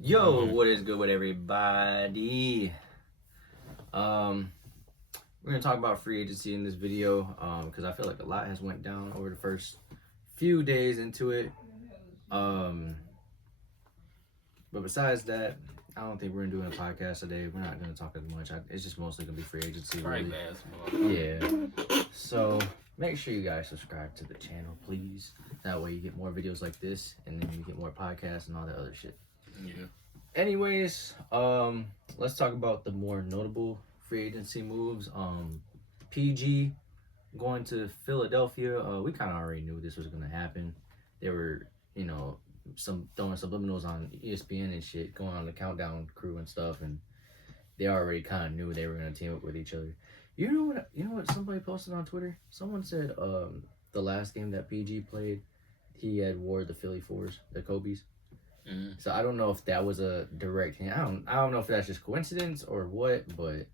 Yo, what is good with everybody? We're gonna talk about free agency in this video, because I feel like a lot has went down over the first few days into it. But besides that, I don't think we're gonna do a podcast today. We're not gonna talk as much. It's just mostly gonna be free agency. Right, Really. basketball. Yeah. So make sure you guys subscribe to the channel, please. That way you get more videos like this, and then you get more podcasts and all that other shit. Yeah. Anyways, let's talk about the more notable free agency moves. PG going to Philadelphia. We kind of already knew this was gonna happen. They were, some throwing subliminals on ESPN and shit, going on the countdown crew and stuff, and they already kind of knew they were gonna team up with each other. You know what? Somebody posted on Twitter. Someone said, the last game that PG played, he had wore the Philly fours, the Kobe's. Mm-hmm. So I don't know if that was a direct hint. I don't know if that's just coincidence or what, but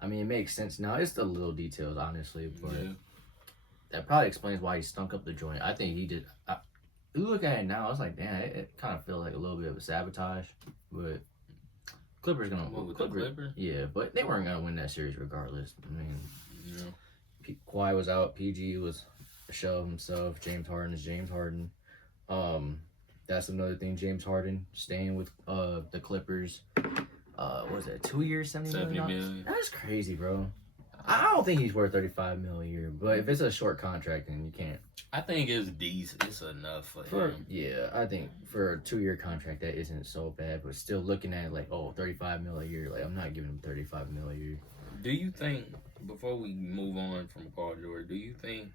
I mean it makes sense now. It's the little details, honestly, but that probably explains why he stunk up the joint. I think he did. You look at it now, it's like, damn, it kind of feels like a little bit of a sabotage, but Clippers gonna What, with the Clippers? Yeah, but they weren't gonna win that series regardless. I mean, Yeah. Kawhi was out, PG was a shell of himself. James Harden is James Harden. That's another thing. James Harden staying with the Clippers. What was it, 2 years, $70 million? That's crazy, bro. I don't think he's worth $35 million a year, but if it's a short contract, then you can't. I think it's decent. It's enough for him. Yeah, I think for a 2 year contract that isn't so bad, but still looking at it like, oh, $35 million a year. Like, I'm not giving him $35 million a year. Do you think, before we move on from Paul George, do you think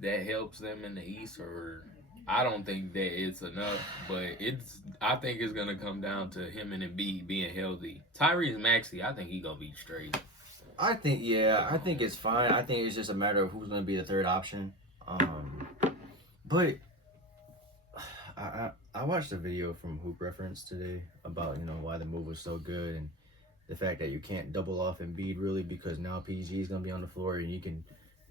that helps them in the East, or? I don't think that it's enough, but I think it's gonna come down to him and Embiid being healthy. Tyrese Maxey, I think he gonna be straight. I think it's fine. I think it's just a matter of who's gonna be the third option. But I watched a video from Hoop Reference today about why the move was so good and the fact that you can't double off Embiid really because now PG is gonna be on the floor and you can.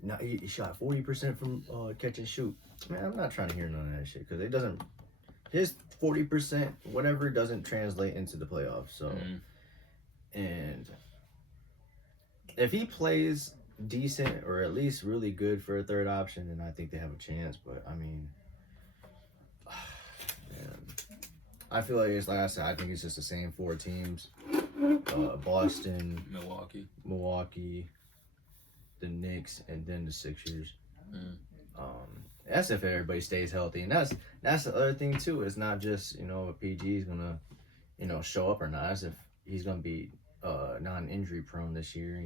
Now he shot 40% from catch and shoot. Man, I'm not trying to hear none of that shit because it doesn't. His 40% whatever doesn't translate into the playoffs. So, and if he plays decent or at least really good for a third option, then I think they have a chance. But I mean, man, I feel like it's like I said. I think it's just the same four teams: Boston, Milwaukee, the Knicks, and then the Sixers. That's if everybody stays healthy, and that's the other thing too. It's not just if PG is gonna show up or not. That's if he's gonna be non-injury prone this year.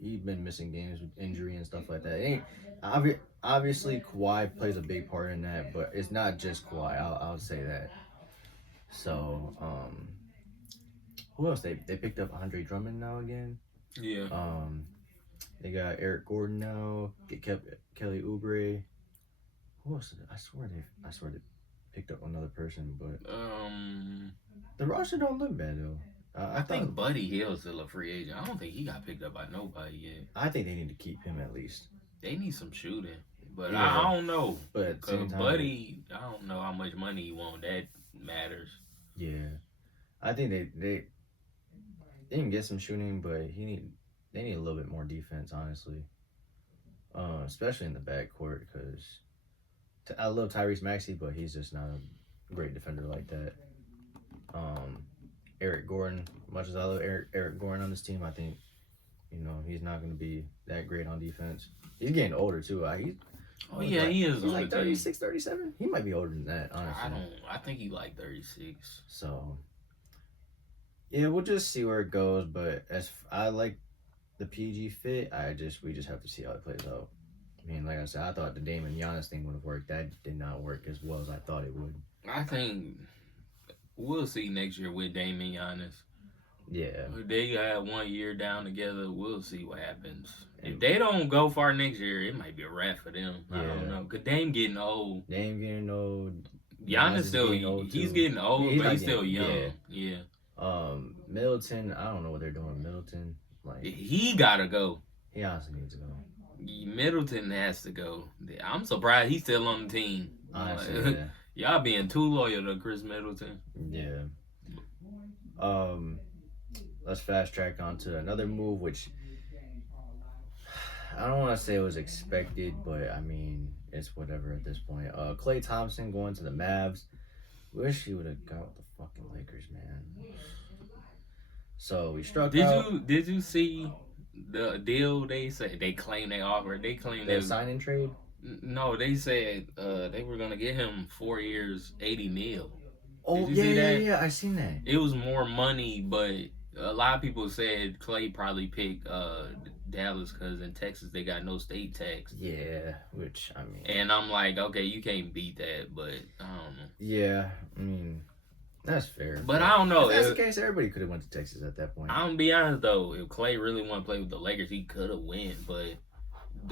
He's been missing games with injury and stuff like that. It ain't obviously Kawhi plays a big part in that, but it's not just Kawhi. I'll say that. So who else they picked up? Andre Drummond now again. Yeah. They got Eric Gordon now. Kelly Oubre. Who else? I swear they picked up another person, but the roster don't look bad though. I think Buddy Hield's still a free agent. I don't think he got picked up by nobody yet. I think they need to keep him at least. They need some shooting, but yeah. I don't know. But at the same time, Buddy, I don't know how much money he want. That matters. Yeah, I think they can get some shooting, but they need a little bit more defense, honestly. Especially in the backcourt, because I love Tyrese Maxey, but he's just not a great defender like that. Eric Gordon, much as I love Eric Gordon on this team, I think he's not going to be that great on defense. He's getting older too. He is. He's like 36, 37. He might be older than that, honestly. I think he like 36. So yeah, we'll just see where it goes. But as I like the PG fit, we just have to see how it plays out. I mean, like I said, I thought the Dame and Giannis thing would have worked. That did not work as well as I thought it would. I think we'll see next year with Dame and Giannis. Yeah. If they have 1 year down together, we'll see what happens. If they don't go far next year, it might be a wrap for them. Yeah. I don't know. Because Dame getting old. Giannis still, he's getting old, but he's still young. Yeah. Middleton, I don't know what they're doing with Middleton. Like, he gotta go. He honestly needs to go. Middleton has to go. I'm surprised he's still on the team. Honestly, Y'all being too loyal to Chris Middleton. Yeah. Let's fast track on to another move, which I don't want to say it was expected, but I mean it's whatever at this point. Klay Thompson going to the Mavs. Wish he would have got with the fucking Lakers, man. So we struck out. Did you see the deal they said they claim they offered? They claim the sign and trade. No, they said they were gonna get him 4 years, 80 mil. Oh yeah, I seen that. It was more money, but a lot of people said Klay probably picked Dallas because in Texas they got no state tax. Yeah, which I mean. And I'm like, okay, you can't beat that, but I don't know. Yeah, I mean, that's fair. But I don't know. If that's the case, everybody could have went to Texas at that point. I'm gonna be honest though, if Klay really want to play with the Lakers, he could have went. But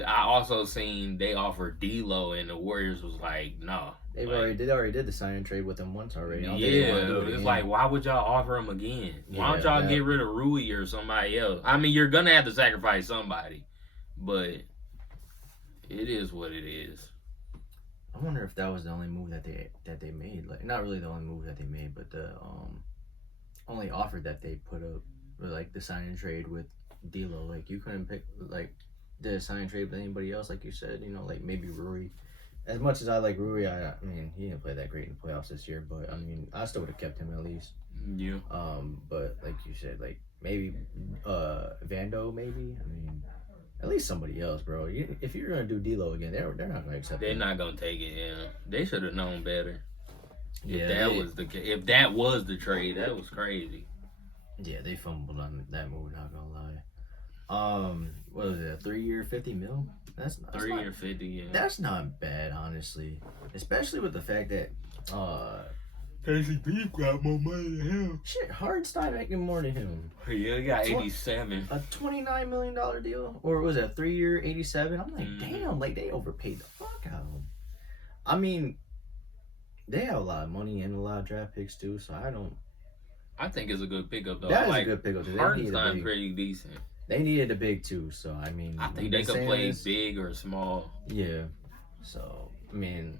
I also seen they offered D'Lo, and the Warriors was like, no. They already did the sign and trade with him once already. It's like, why would y'all offer him again? Why don't y'all get rid of Rui or somebody else? I mean, you're gonna have to sacrifice somebody, but it is what it is. I wonder if that was the only move that they made. Like, not really the only move that they made, but the only offer that they put up, like the sign and trade with D'Lo. Like, you couldn't pick like the sign and trade with anybody else, like you said. You know, like maybe Rui. As much as I like Rui, I mean, he didn't play that great in the playoffs this year, but I mean, I still would have kept him at least. Yeah. But like you said, like maybe Vando, maybe. I mean, at least somebody else, bro. If you're gonna do D'Lo again, they're not gonna accept. They're not gonna take it. Yeah, they should have known better. Yeah, if that was the trade, that was crazy. Yeah, they fumbled on that move. Not gonna lie. What was it? A 3-year, $50 million? That's 3-year, 50. Yeah. That's not bad, honestly. Especially with the fact that KCP got more money than him. Shit, Hardenstein making more than him. Yeah, he got 87. A $29 million deal, or was it a 3-year, 87? I'm like, damn, like they overpaid the fuck out of him. I mean, they have a lot of money and a lot of draft picks too, so I think it's a good pickup though. That is a good pickup. Hardenstein's pretty decent. They needed a big too, so I mean, I think they could play big or small. Yeah. So I mean,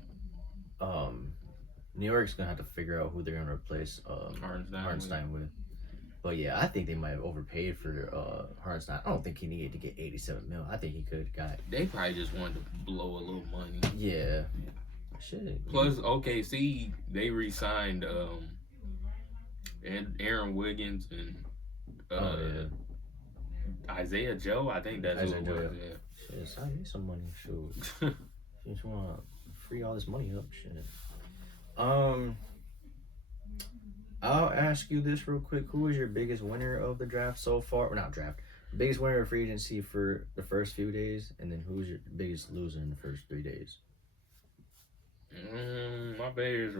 New York's gonna have to figure out who they're gonna replace Hardenstein with. But yeah, I think they might have overpaid for Hardenstein. I don't think he needed to get 87 mil. I think he could have got. They probably just wanted to blow a little money. Yeah. Shit. Plus, OKC they re-signed Aaron Wiggins and Isaiah Joe. I think that's Isaiah who it was. Yeah. Shit, sign me some money. Shoot. You just want to free all this money up. Shit. I'll ask you this real quick. Who is your biggest winner of the draft so far? Or not draft. Biggest winner of free agency for the first few days, and then who's your biggest loser in the first 3 days? My biggest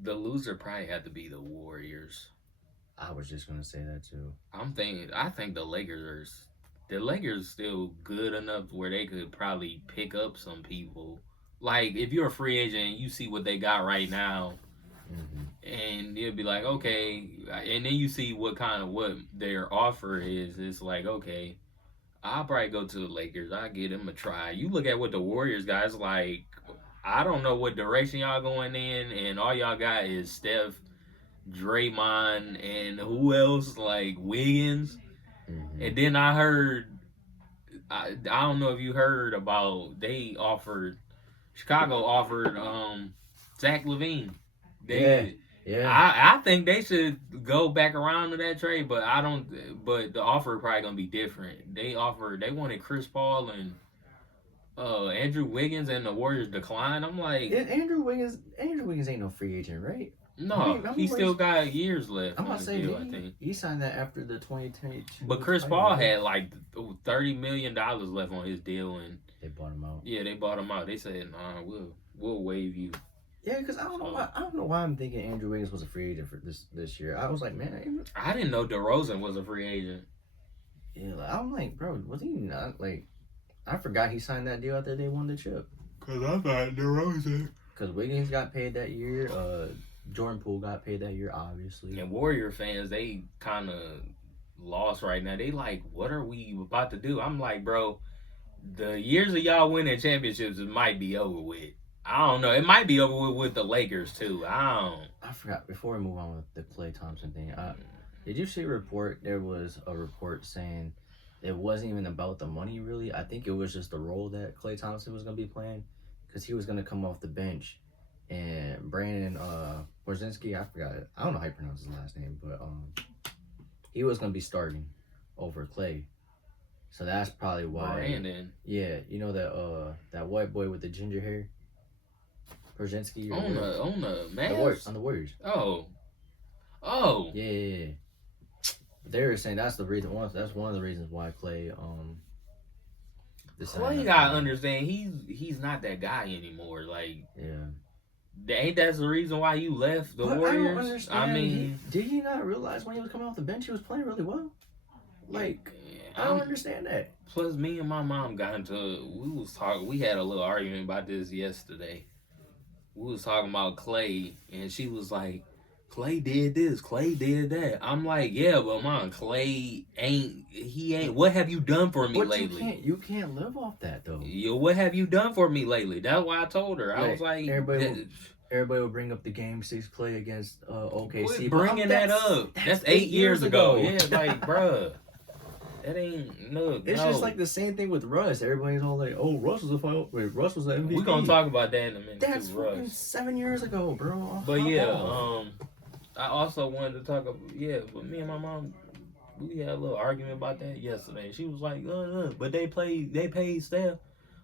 the loser probably had to be the Warriors. I was just gonna say that too. I think the Lakers still good enough where they could probably pick up some people. Like, if you're a free agent and you see what they got right now, and you'll be like, okay, and then you see what their offer is. It's like, okay, I'll probably go to the Lakers. I'll give them a try. You look at what the Warriors guys like. I don't know what direction y'all going in, and all y'all got is Steph, Draymond, and who else? Like Wiggins. And then I heard, I don't know if you heard about, Chicago offered Zach LaVine. I think they should go back around to that trade, but but the offer probably gonna be different. They wanted Chris Paul and Andrew Wiggins, and the Warriors declined. I'm like, Andrew Wiggins ain't no free agent, right? No, he still got years left. I'm gonna say, I think he signed that after the 2022. But Chris Paul had like $30 million left on his deal, and they bought him out. Yeah, they bought him out. They said, "Nah, we'll waive you." Yeah, because I don't know why I'm thinking Andrew Wiggins was a free agent for this year. I was like, man, I didn't know DeRozan was a free agent. Yeah, I'm like, bro, was he not? Like, I forgot he signed that deal after they won the chip. Cause I thought DeRozan. Because Wiggins got paid that year. Jordan Poole got paid that year, obviously. And Warrior fans, they kind of lost right now. They like, what are we about to do? I'm like, bro, the years of y'all winning championships might be over with. I don't know. It might be over with the Lakers too. I forgot. Before we move on with the Klay Thompson thing, did you see a report? There was a report saying it wasn't even about the money, really. I think it was just the role that Klay Thompson was going to be playing, because he was going to come off the bench, and Brandon Porzingis, I forgot it. I don't know how you pronounce his last name, but he was going to be starting over Klay. So that's probably why. Brandon. Yeah, you know that white boy with the ginger hair. Porzingis on the Mavs? On the Warriors. Oh. Yeah. They were saying that's the reason. That's one of the reasons why Klay Klay gotta understand he's not that guy anymore. Like, yeah. Ain't that the reason why you left the Warriors? I don't understand. Did he not realize when he was coming off the bench he was playing really well? Like, I don't understand that. Plus, me and my mom got into we had a little argument about this yesterday. We was talking about Klay, and she was like, Klay did this, Klay did that. I'm like, yeah, but Mom, Klay ain't. What have you done for me lately? You can't live off that though. Yo, what have you done for me lately? That's why I told her. I was like, everybody will bring up the Game 6 Klay against OKC. Quit bringing that up. That's 8 years ago. Yeah, like, bruh. That ain't It's just like the same thing with Russ. Everybody's all like, "Oh, Russ was Russ was the MVP." We're gonna talk about that in a minute. That's fucking 7 years ago, bro. But yeah, I also wanted to talk about but me and my mom, we had a little argument about that yesterday. She was like, but they paid Steph.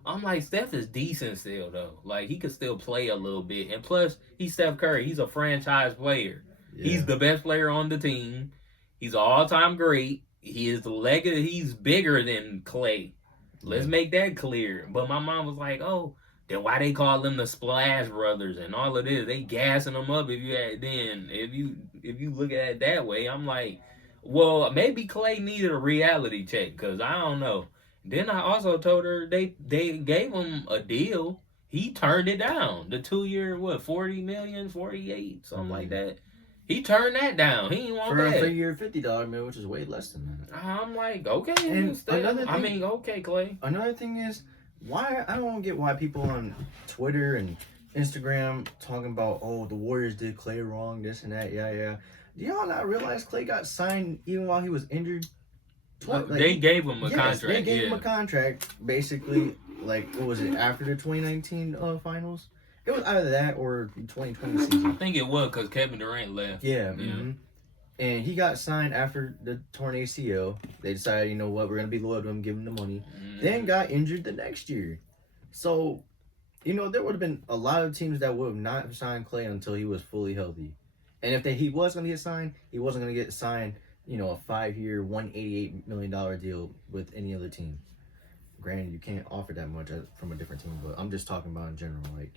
I'm like, Steph is decent still though. Like, he could still play a little bit, and plus he's Steph Curry. He's a franchise player. Yeah. He's the best player on the team. He's an all-time great. He's bigger than Klay. Let's make that clear. But my mom was like, "Oh, then why they call them the Splash Brothers and all of this? They gassing them up." If you look at it that way, I'm like, well, maybe Klay needed a reality check, because I don't know. Then I also told her they gave him a deal. He turned it down. The 2-year, $40 million, 48, something like that. He turned that down. He didn't want that. For a 3-year, $50 million, which is way less than that. I'm like, okay. And okay, Klay. Another thing is, I don't get why people on Twitter and Instagram talking about, oh, the Warriors did Klay wrong, this and that, yeah. Do y'all not realize Klay got signed even while he was injured? They gave him a contract. They gave him a contract, basically, like, what was it, after the 2019 finals? It was either that or 2020 season. I think it was because Kevin Durant left. Yeah. Mm-hmm. And he got signed after the torn ACL. They decided, you know what, we're going to be loyal to him, give him the money. Mm-hmm. Then got injured the next year. So, there would have been a lot of teams that would have not signed Klay until he was fully healthy. And if he was going to get signed, he wasn't going to get signed, a 5-year, $188 million deal with any other team. Granted, you can't offer that much from a different team, but I'm just talking about in general. Like,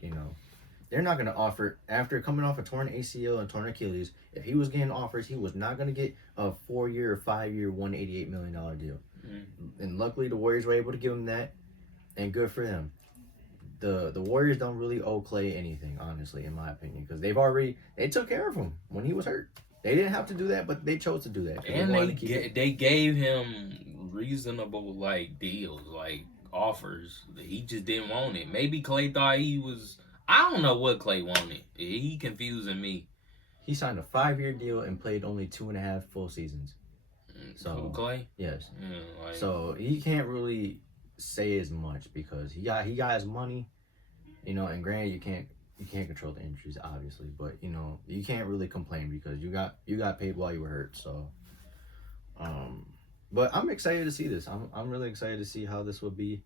they're not going to offer, after coming off a torn ACL and torn Achilles, if he was getting offers, he was not going to get a 4-year or 5-year, $188 million deal. Mm-hmm. And luckily, the Warriors were able to give him that, and good for them. The Warriors don't really owe Klay anything, honestly, in my opinion, because they took care of him when he was hurt. They didn't have to do that, but they chose to do that. And they gave him reasonable, deals, offers. He just didn't want it. Maybe Klay thought he was... I don't know what Klay wanted. He confusing me. He signed a 5-year deal and played only 2.5 full seasons. So Klay? Yes. Yeah, so he can't really say as much because he got his money, and granted you can't control the injuries, obviously, but you can't really complain because you got paid while you were hurt. So but I'm excited to see this. I'm really excited to see how this will be.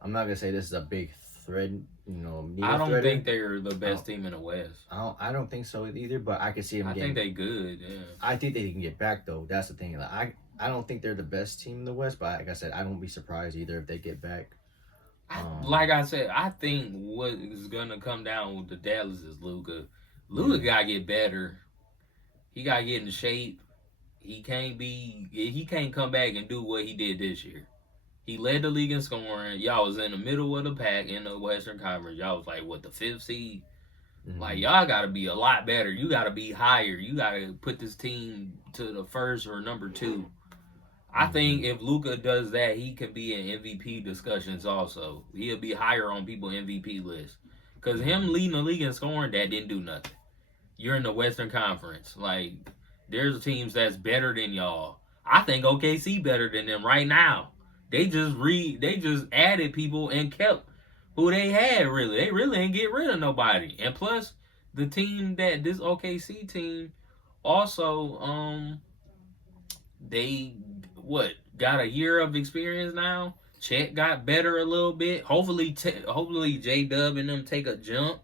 I'm not gonna say this is a big thread, I don't think they're the best team in the West. I don't think so either, but I can see them. I think they good. Yeah. I think they can get back though. That's the thing. I don't think they're the best team in the West, but like I said, I won't be surprised either if they get back. Like I said, I think what is gonna come down with the Dallas is Luka. Luka gotta get better. He gotta get in shape. He can't come back and do what he did this year. He led the league in scoring. Y'all was in the middle of the pack in the Western Conference. Y'all was like, the 5th seed? Mm-hmm. Y'all got to be a lot better. You got to be higher. You got to put this team to the 1st or number 2. I think if Luka does that, he can be in MVP discussions also. He'll be higher on people's MVP list. Because him leading the league in scoring, that didn't do nothing. You're in the Western Conference. Like, there's teams that's better than y'all. I think OKC better than them right now. They just added people and kept who they had, really. They really ain't get rid of nobody. And plus, the team this OKC team also, they, got a year of experience now? Chet got better a little bit. Hopefully J-Dub and them take a jump.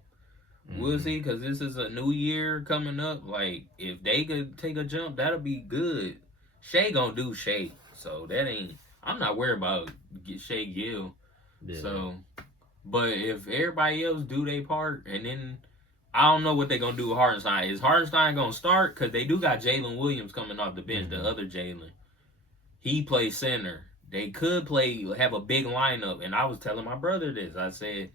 We'll see, because this is a new year coming up. Like, if they could take a jump, that'll be good. Shea gonna do Shea. So, I'm not worried about Shea Gill. Yeah. So, but if everybody else do their part, and then, I don't know what they're gonna do with Hartenstein. Is Hartenstein gonna start? Because they do got Jalen Williams coming off the bench, the other Jalen. He plays center. They could have a big lineup. And I was telling my brother this. I said,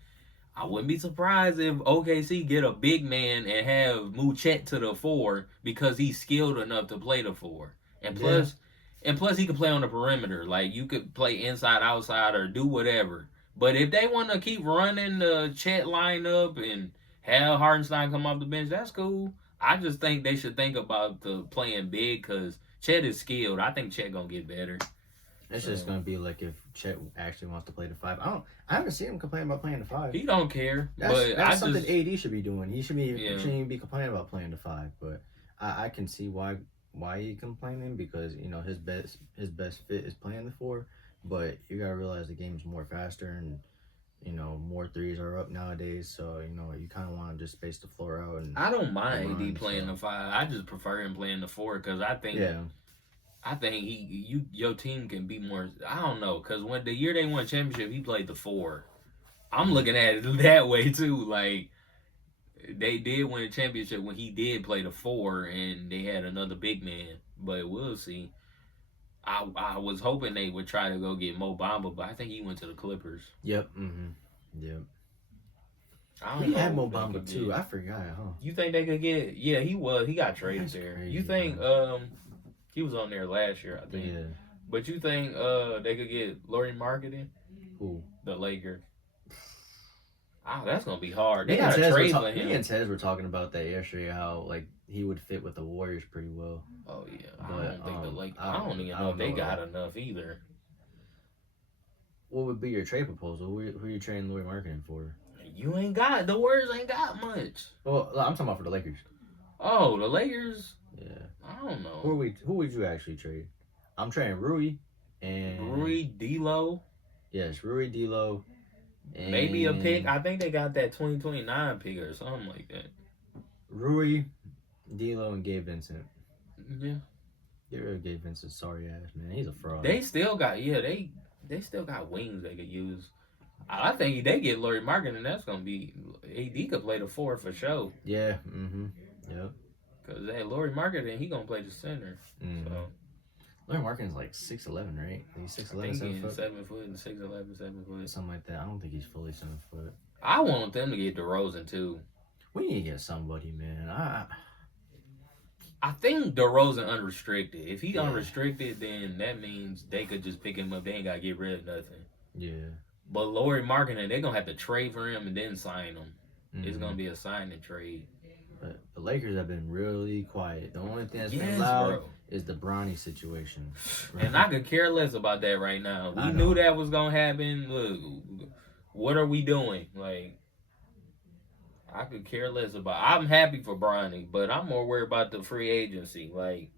I wouldn't be surprised if OKC get a big man and have move Chet to the 4 because he's skilled enough to play the 4. And plus he can play on the perimeter. Like, you could play inside, outside, or do whatever. But if they want to keep running the Chet lineup and have Hartenstein come off the bench, that's cool. I just think they should think about the playing big because Chet is skilled. I think Chet gonna get better. It's just gonna be like if Chet actually wants to play the 5. I haven't seen him complain about playing the 5. He don't care. That's something AD should be doing. He shouldn't even be complaining about playing the 5. But I can see why he complaining, because his best fit is playing the 4. But you gotta realize the game's more faster, and more threes are up nowadays. So you kind of want to just space the floor out. And I don't mind AD playing the 5. I just prefer him playing the 4 because I think. Yeah. I think your team can be more. I don't know, because when the year they won championship, he played the 4. I'm looking at it that way too. Like, they did win a championship when he did play the 4, and they had another big man. But we'll see. I was hoping they would try to go get Mo Bamba, but I think he went to the Clippers. Yep. Yep. We had Mo Bamba too. I forgot, huh? You think they could get? Yeah, he was. He got traded there. Crazy, you think? He was on there last year, I think. Yeah. But you think they could get Lauri Markkanen? Who? The Lakers. That's gonna be hard. They got to trade for him. Me and Tez were talking about that yesterday. How he would fit with the Warriors pretty well. Oh yeah, but, I don't think the Lakers. I don't even know if they got enough either. What would be your trade proposal? Who are you trading Lauri Markkanen for? You ain't got the Warriors. Ain't got much. Well, I'm talking about for the Lakers. Oh, the Lakers. Yeah. I don't know. Who would you actually trade? I'm trading Rui and D'Lo. Yes, Rui, D'Lo. And maybe a pick. I think they got that 2029 pick or something like that. Rui, D'Lo, and Gabe Vincent. Yeah. Get rid of Gabe Vincent. Sorry ass man. He's a fraud. They still got they still got wings they could use. I think they get Lauri Markkanen, and that's gonna be AD could play the 4 for sure. Yeah. Yep. Because Lauri Markkanen, he gonna play the center. So Lauri Markkanen's like 6'11", right? He's 6'11", 7 foot. 7 foot and 6'11", 7 foot. Something like that. I don't think he's fully 7 foot. I want them to get DeRozan too. We need to get somebody, man. I think DeRozan unrestricted. If he's unrestricted, then that means they could just pick him up. They ain't gotta get rid of nothing. Yeah. But Lauri Markkanen, they're gonna have to trade for him and then sign him. It's gonna be a sign and trade. But the Lakers have been really quiet. The only thing that's been loud is the Bronny situation. And I could care less about that right now. We knew that was going to happen. Look, what are we doing? Like, I could care less about. I'm happy for Bronny, but I'm more worried about the free agency. Like,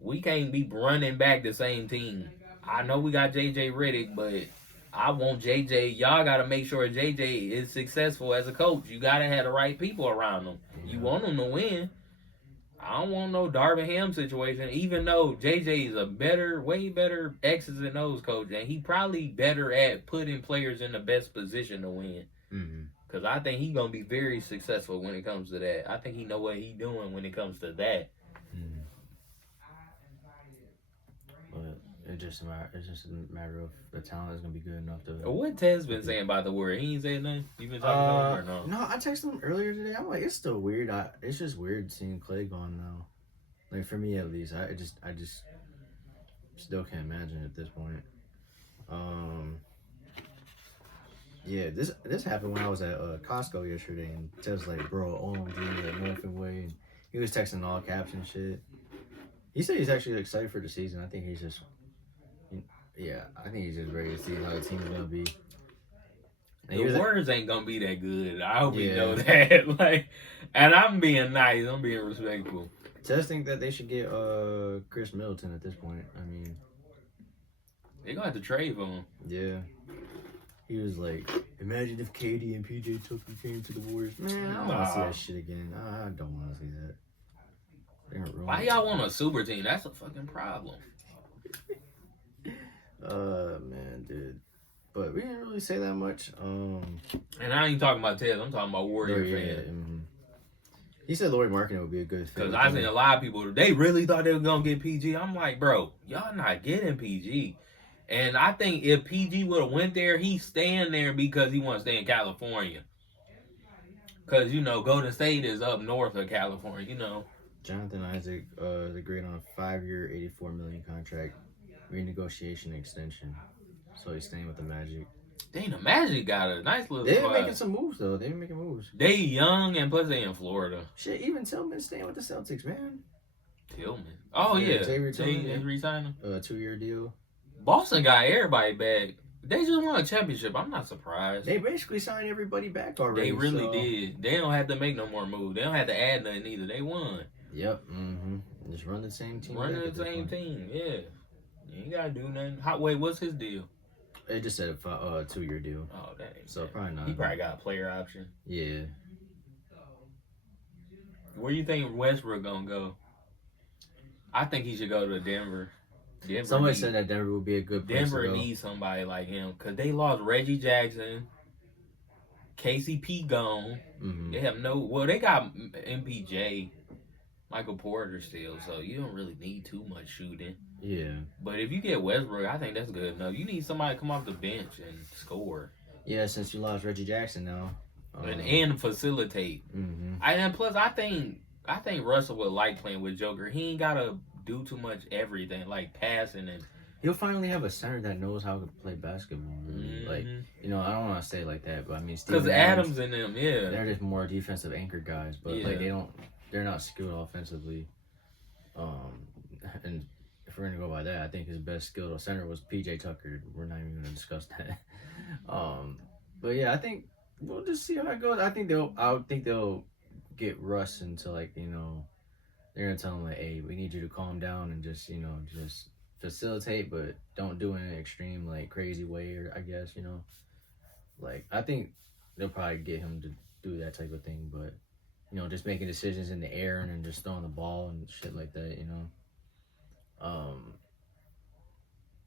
we can't be running back the same team. I know we got JJ Redick, but I want JJ. Y'all got to make sure JJ is successful as a coach. You got to have the right people around him. You want him to win. I don't want no Darvin Ham situation, even though JJ is a way better X's and O's coach, and he probably better at putting players in the best position to win. Because I think he's going to be very successful when it comes to that. I think he know what he's doing when it comes to that. But it's just a matter of the talent is going to be good enough to... What Ted's been saying about the word? He ain't saying nothing? You been talking to him or no? No, I texted him earlier today. I'm like, it's still weird. It's just weird seeing Clay gone now. Like, for me at least. I just still can't imagine at this point. Yeah, this happened when I was at Costco yesterday, and Ted's like, "Bro, OMG, at Northern Way," and he was texting all caps and shit. He said he's actually excited for the season. I think he's just, yeah, I think he's just ready to see how the team's gonna be. And the Warriors ain't gonna be that good. I hope you know that. Like, and I'm being nice. I'm being respectful. Ted's think that they should get Chris Middleton at this point. I mean, they're gonna have to trade for him. Yeah. He was like, imagine if KD and PJ Tucker came to the Warriors. Man, I don't want to see that shit again. I don't want to see that. Why y'all want a super team? That's a fucking problem. Man, dude. But we didn't really say that much. And I ain't talking about Ted. I'm talking about Warrior fans. Mm-hmm. He said Lauri Markkanen would be a good fit. Because I seen a lot of people, they really thought they were going to get PG. I'm like, bro, y'all not getting PG. And I think if PG would have went there, he's staying there because he wants to stay in California. Because, you know, Golden State is up north of California, you know. Jonathan Isaac agreed on a 5-year, $84 million contract, renegotiation extension. So he's staying with the Magic. Dang, the Magic got a nice little They're making some moves, though. They're making moves. They young, and plus they in Florida. Shit, even Tillman's staying with the Celtics, man. Tillman? Oh, yeah. Tillman. They re-signed him? 2-year deal. Boston got everybody back. They just won a championship. I'm not surprised. They basically signed everybody back already. They really did. They don't have to make no more moves. They don't have to add nothing either. They won. Yep. Mm-hmm. Just run the same team. Running the same team. Yeah. You ain't gotta do nothing. Wait, what's his deal? They just said a 2-year deal. Oh, dang. So probably not. He probably got a player option. Yeah. Where you think Westbrook gonna go? I think he should go to Denver. Somebody said that Denver would be a good place Denver to go. needs somebody like him because they lost Reggie Jackson, KCP gone. Mm-hmm. They have they got MPJ, Michael Porter still, so you don't really need too much shooting. Yeah. But if you get Westbrook, I think that's good enough. You need somebody to come off the bench and score. Yeah, since you lost Reggie Jackson now. And facilitate. Mm-hmm. And plus, I think Russell would like playing with Joker. He ain't gotta do too much everything like passing and. He'll finally have a center that knows how to play basketball. Really. Mm-hmm. Like, you know, I don't want to say it like that, but I mean, because Adams and them, yeah, they're just more defensive anchor guys, but like they're not skilled offensively. And if we're gonna go by that, I think his best skilled center was PJ Tucker. We're not even gonna discuss that. But yeah, I think we'll just see how it goes. I think they'll get Russ into like, you know, they're gonna tell him like, hey, we need you to calm down and just, you know, just facilitate, but don't do it in an extreme like crazy way, or I guess, you know, like I think they'll probably get him to do that type of thing, but you know, just making decisions in the air and then just throwing the ball and shit like that, you know.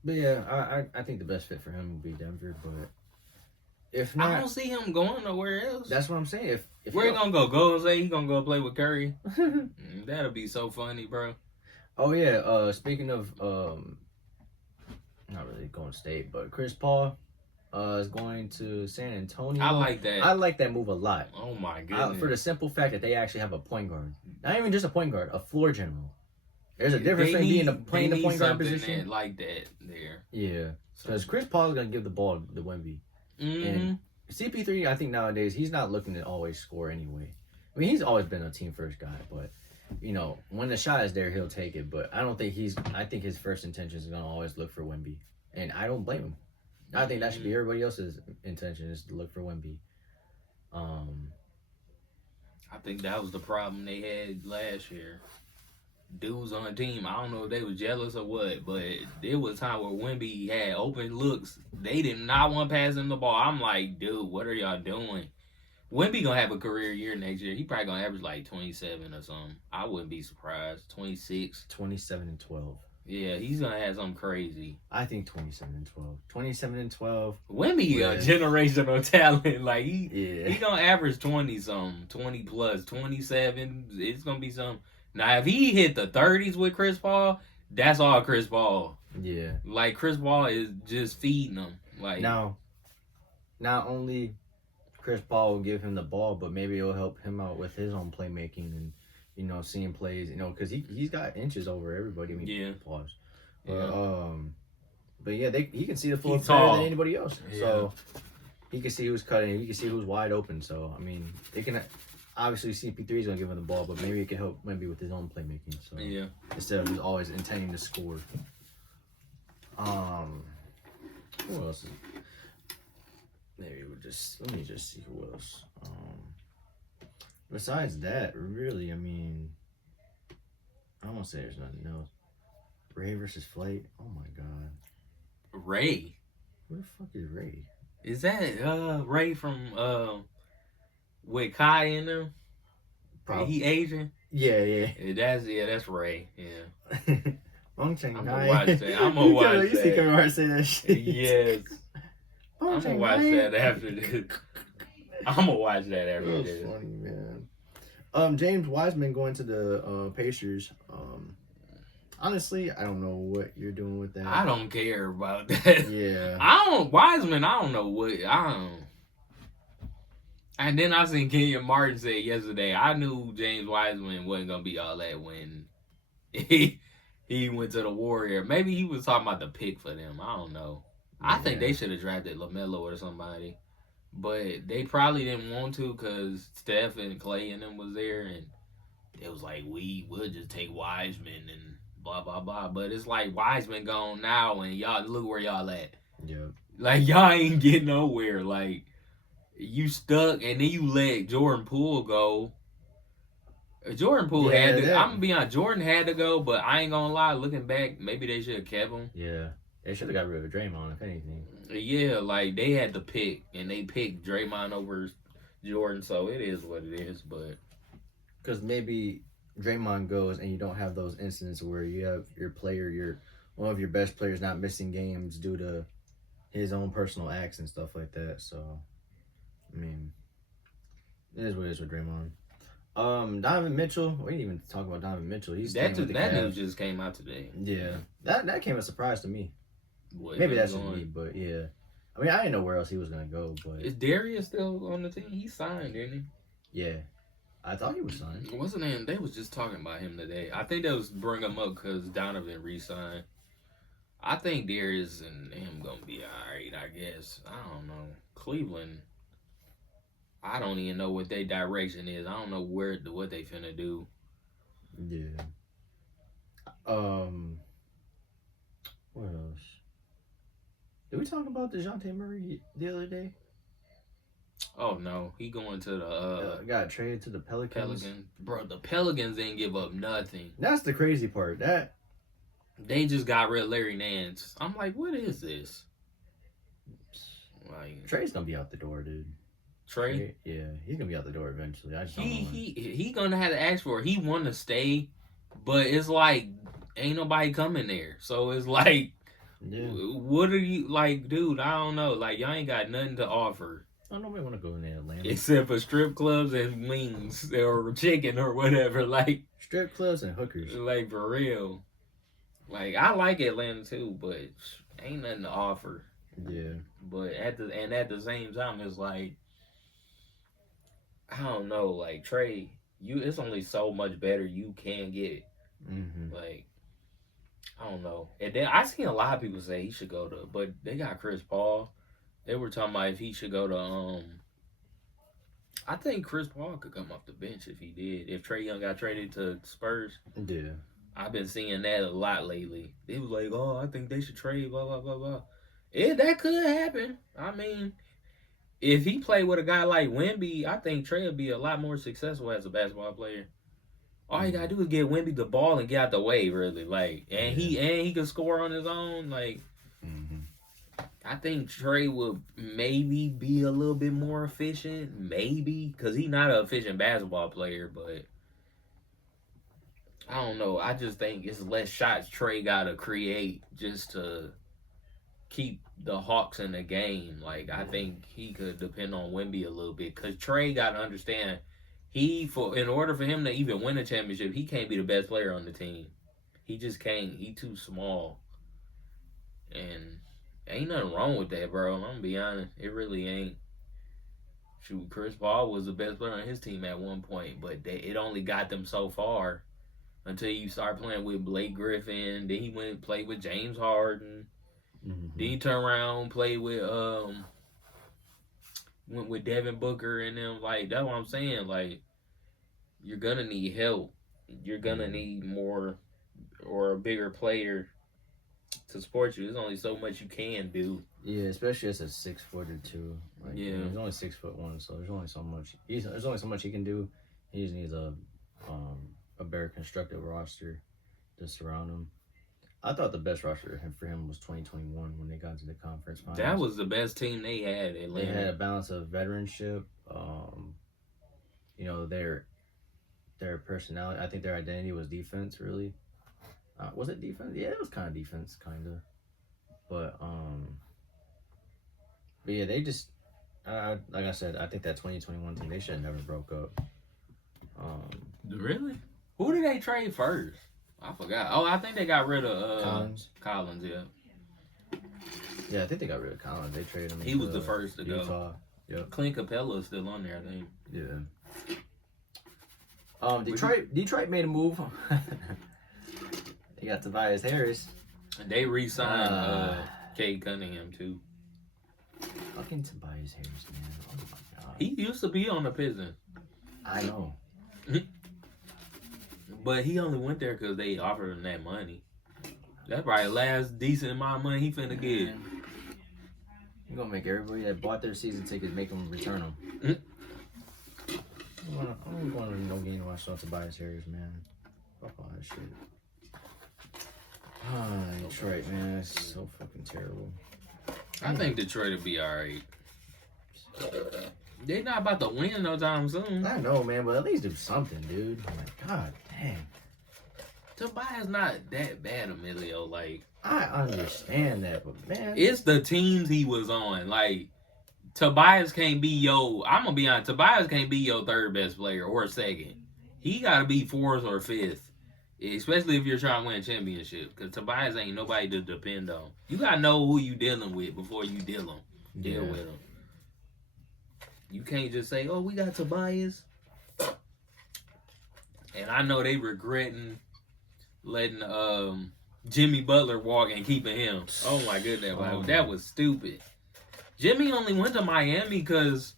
But yeah, I think the best fit for him would be Denver, but if not, I don't see him going nowhere else. That's what I'm saying. If where he gonna go? Golden State? He gonna go play with Curry? That'll be so funny, bro. Oh yeah. Speaking of not really Golden State, but Chris Paul is going to San Antonio. I like that. I like that move a lot. Oh my goodness. For the simple fact that they actually have a point guard, not even just a point guard, a floor general. There's a difference between playing the point guard position. Like that there. Yeah, because Chris Paul is gonna give the ball to Wemby. Mm-hmm. And CP3, I think nowadays he's not looking to always score anyway. I mean, he's always been a team first guy, but you know, when the shot is there, he'll take it. But I think his first intention is gonna always look for Wemby, and I don't blame him. I think that should be everybody else's intention, is to look for Wemby. I think that was the problem they had last year. Dudes on the team, I don't know if they were jealous or what, but there was a time where Wemby had open looks. They did not want to pass him the ball. I'm like, dude, what are y'all doing? Wemby gonna have a career year next year. He probably gonna average like 27 or something. I wouldn't be surprised. 26. 27 and 12. Yeah, he's gonna have something crazy. I think 27 and 12. 27 and 12. Wemby a generational talent. Like he gonna average 20 something, 20 plus, 27. It's gonna be something. Now, if he hit the 30s with Chris Paul, that's all Chris Paul. Yeah. Like, Chris Paul is just feeding him. Like, now, not only Chris Paul will give him the ball, but maybe it'll help him out with his own playmaking and, you know, seeing plays, you know, because he's got inches over everybody. I mean, pause. Yeah. But yeah, he can see the floor better than anybody else. Yeah. So, he can see who's cutting. He can see who's wide open. So I mean, they can obviously CP3 is gonna give him the ball, but maybe it can help maybe with his own playmaking. So yeah, instead of just always intending to score. Who else? Maybe we'll just let me just see who else. Besides that, really, I mean, I don't want to say there's nothing else. Ray versus Flight. Oh my god. Ray. Who the fuck is Ray? Is that Ray from with Kai in them? Probably. He Asian? Yeah. That's Ray. Yeah. I'm gonna watch that. I'm gonna watch that. You see Kevin Hart say that shit. Yes. I'm gonna watch that after this. I'm gonna watch that after this. Funny, man. James Wiseman going to the Pacers. Honestly, I don't know what you're doing with that. I don't care about that. Yeah. Wiseman, I don't know what And then I seen Kenyon Martin say yesterday, I knew James Wiseman wasn't gonna be all that when he went to the Warrior. Maybe he was talking about the pick for them. I don't know. I think they should have drafted LaMelo or somebody. But they probably didn't want to because Steph and Clay and them was there. And it was like, we'll just take Wiseman and blah, blah, blah. But it's like Wiseman gone now and y'all, look where y'all at. Yeah. Like, y'all ain't getting nowhere. Like, you stuck and then you let Jordan Poole go. Jordan Poole had to. I'm gonna be honest. Jordan had to go, but I ain't gonna lie. Looking back, maybe they should have kept him. Yeah, they should have got rid of Draymond if anything. Yeah, like they had to pick, and they picked Draymond over Jordan. So it is what it is. But because maybe Draymond goes, and you don't have those incidents where you have one of your best players not missing games due to his own personal acts and stuff like that. So, I mean, it is what it is with Draymond. Donovan Mitchell. We didn't even talk about Donovan Mitchell. That news just came out today. Yeah, that came as a surprise to me. Maybe that's just me, but yeah. I mean, I didn't know where else he was gonna go. But is Darius still on the team? He signed, didn't he? Yeah, I thought he was signed. Wasn't it? They was just talking about him today. I think that was bring him up because Donovan re-signed. I think Darius and him gonna be all right. I guess I don't know. Cleveland. I don't even know what their direction is. I don't know what they finna do. Yeah. What else? Did we talk about DeJounte Murray the other day? Oh no, he going to the got traded to the Pelicans. Bro, the Pelicans didn't give up nothing. That's the crazy part. That they just got rid of Larry Nance. I'm like, what is this? Like Trey's gonna be out the door, dude. Trey? Yeah, he's gonna be out the door eventually. I just don't know he gonna have to ask for it. He want to stay, but it's like ain't nobody coming there. So it's like, what are you like, dude? I don't know. Like y'all ain't got nothing to offer. I don't nobody want to go in there, Atlanta, except for strip clubs and wings or chicken or whatever. Like strip clubs and hookers. Like for real. Like I like Atlanta too, but ain't nothing to offer. Yeah. But at the same time, it's like. I don't know, like Trey, it's only so much better you can get. Mm-hmm. Like, I don't know. And then I seen a lot of people say he should go to, but they got Chris Paul. They were talking about if he should go to. I think Chris Paul could come off the bench if he did. If Trae Young got traded to Spurs. Yeah. I've been seeing that a lot lately. They was like, oh, I think they should trade, blah blah blah blah. Yeah, that could happen. I mean. If he played with a guy like Wemby, I think Trey would be a lot more successful as a basketball player. All you gotta do is get Wemby the ball and get out the way, really. Like, and he can score on his own. Like, I think Trey would maybe be a little bit more efficient, maybe, because he's not an efficient basketball player. But I don't know. I just think it's less shots Trey gotta create just to keep the Hawks in the game. Like, I think he could depend on Wemby a little bit because Trey got to understand in order for him to even win a championship, he can't be the best player on the team. He just can't. He too small. And ain't nothing wrong with that, bro. I'm gonna be honest. It really ain't. Shoot, Chris Paul was the best player on his team at one point, but it only got them so far until you start playing with Blake Griffin. Then he went and played with James Harden. Mm-hmm. Then he turned around and played with went with Devin Booker and them. Like, that's what I'm saying. Like, you're gonna need help. You're gonna need more or a bigger player to support you. There's only so much you can do. Yeah, especially as a 6-footer too. Like, yeah, he's only 6'1", so there's only so much. There's only so much he can do. He just needs a better constructed roster to surround him. I thought the best roster for him was 2021 when they got to the conference finals. That was the best team they had. Atlanta. They had a balance of veteranship. You know, their personality. I think their identity was defense. Really, was it defense? Yeah, it was kind of defense, kind of. But yeah, they just like I said, I think that 2021 team, they should have never broke up. Really? Who did they trade first? I forgot. Oh, I think they got rid of Collins, yeah. Yeah, I think they got rid of Collins. They traded him. He was the first to Utah. go. Yep. Clint Capella is still on there, I think. Yeah. Detroit made a move. They got Tobias Harris. And they re-signed Cade Cunningham too. Fucking Tobias Harris, man. Oh my god. He used to be on the Pistons. I know. But he only went there because they offered him that money. That's probably the last decent amount of money he finna get. You're gonna make everybody that bought their season tickets make them return them. I'm going to no game to watch Tobias Harris, man. Fuck all that shit. Detroit, man, it's so fucking terrible. I think Detroit will be alright. They're not about to win no time soon. I know, man, but at least do something, dude. Oh my god, dang. Tobias not that bad, Emilio. Like, I understand that, but man, it's the teams he was on. Like, Tobias can't be I'm gonna be honest. Tobias can't be your third best player or second. He gotta be fourth or fifth, especially if you're trying to win a championship. Because Tobias ain't nobody to depend on. You gotta know who you dealing with before you deal with him. You can't just say, "Oh, we got Tobias." And I know they regretting letting Jimmy Butler walk and keeping him. Oh my goodness, that was stupid. Jimmy only went to Miami because